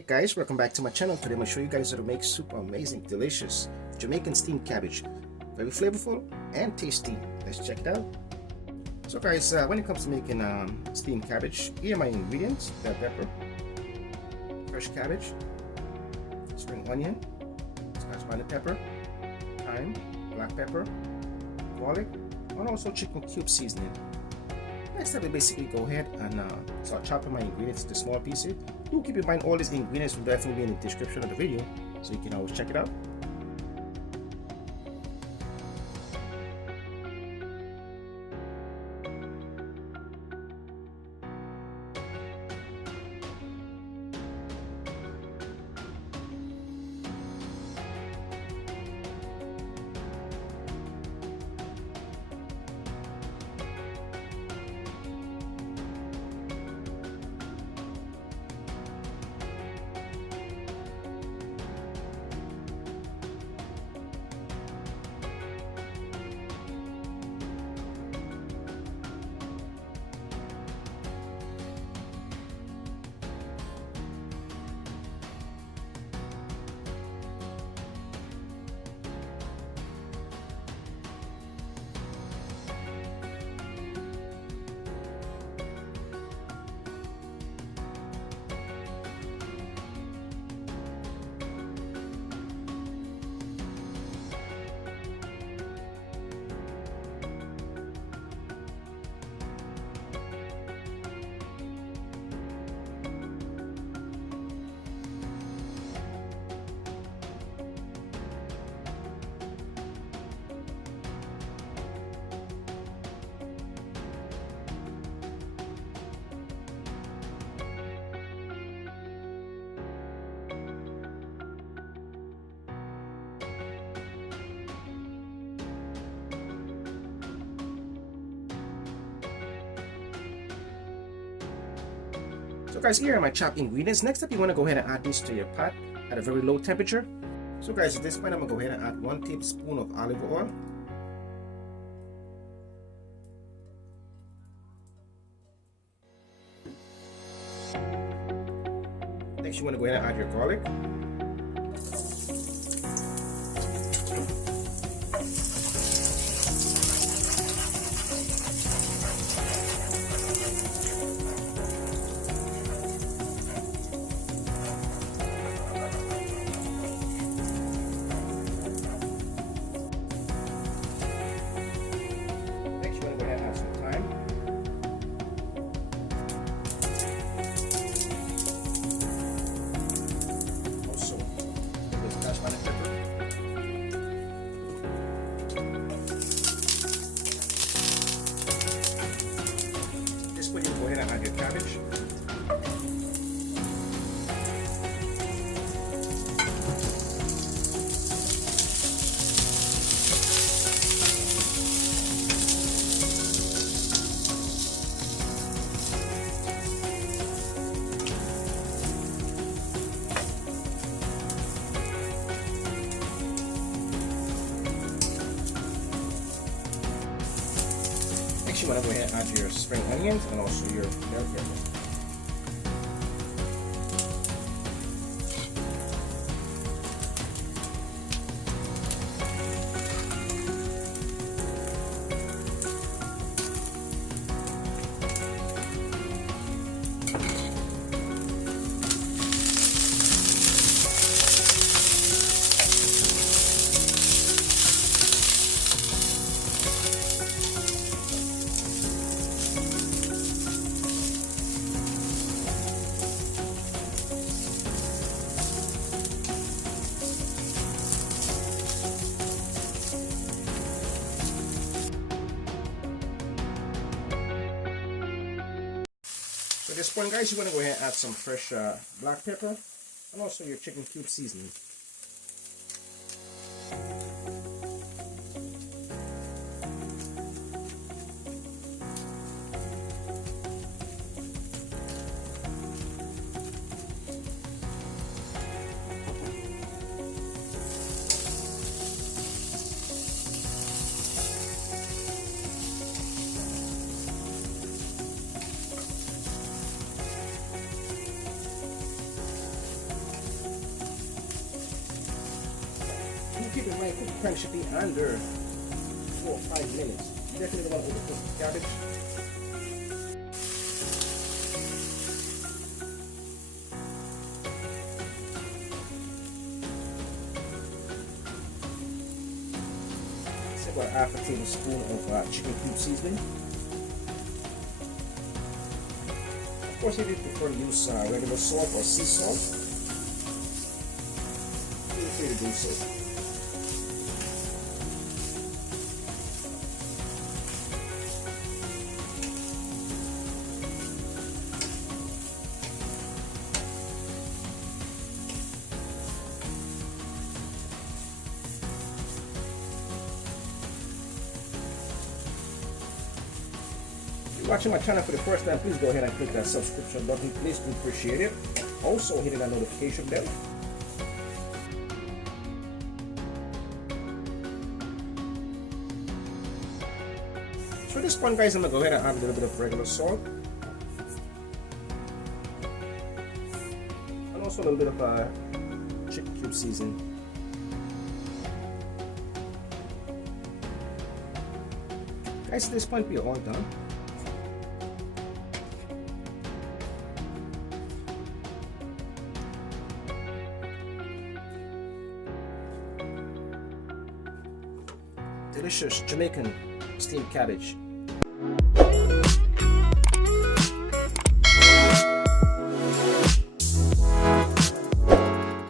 Hey guys, welcome back to my channel. Today I'm going to show you guys how to make super amazing, delicious Jamaican steamed cabbage. Very flavorful and tasty. Let's check it out. So guys, when it comes to making steamed cabbage, here are my ingredients. Bell pepper, fresh cabbage, spring onion, scotch bonnet pepper, thyme, black pepper, garlic, and also chicken cube seasoning. Next step, we basically go ahead and start chopping my ingredients into small pieces. Do keep in mind all these ingredients will definitely be in the description of the video, so you can always check it out. So guys, here are my chopped ingredients. Next up, you want to go ahead and add this to your pot at a very low temperature. So guys, at this point, I'm going to go ahead and add 1 tablespoon of olive oil. Next, you want to go ahead and add your garlic. Go ahead and add your cabbage. Next, you want to go ahead and add your spring onions and also your bell pepper. At this point, guys, you want to go ahead and add some fresh black pepper and also your chicken cube seasoning. keep in mind, cook the pan should be under 4 or 5 minutes. You definitely don't want to overcook the cabbage. Say about half a tablespoon of chicken cube seasoning. Of course, if you prefer to use regular salt or sea salt, feel free to do so. Watching my channel for the first time, please go ahead and click that subscription button. Please do appreciate it. Also hitting that notification bell. So at this point, guys, I'm gonna go ahead and add a little bit of regular salt, and also a little bit of chicken cube seasoning. Guys, at this point, we are all done. Delicious Jamaican steamed cabbage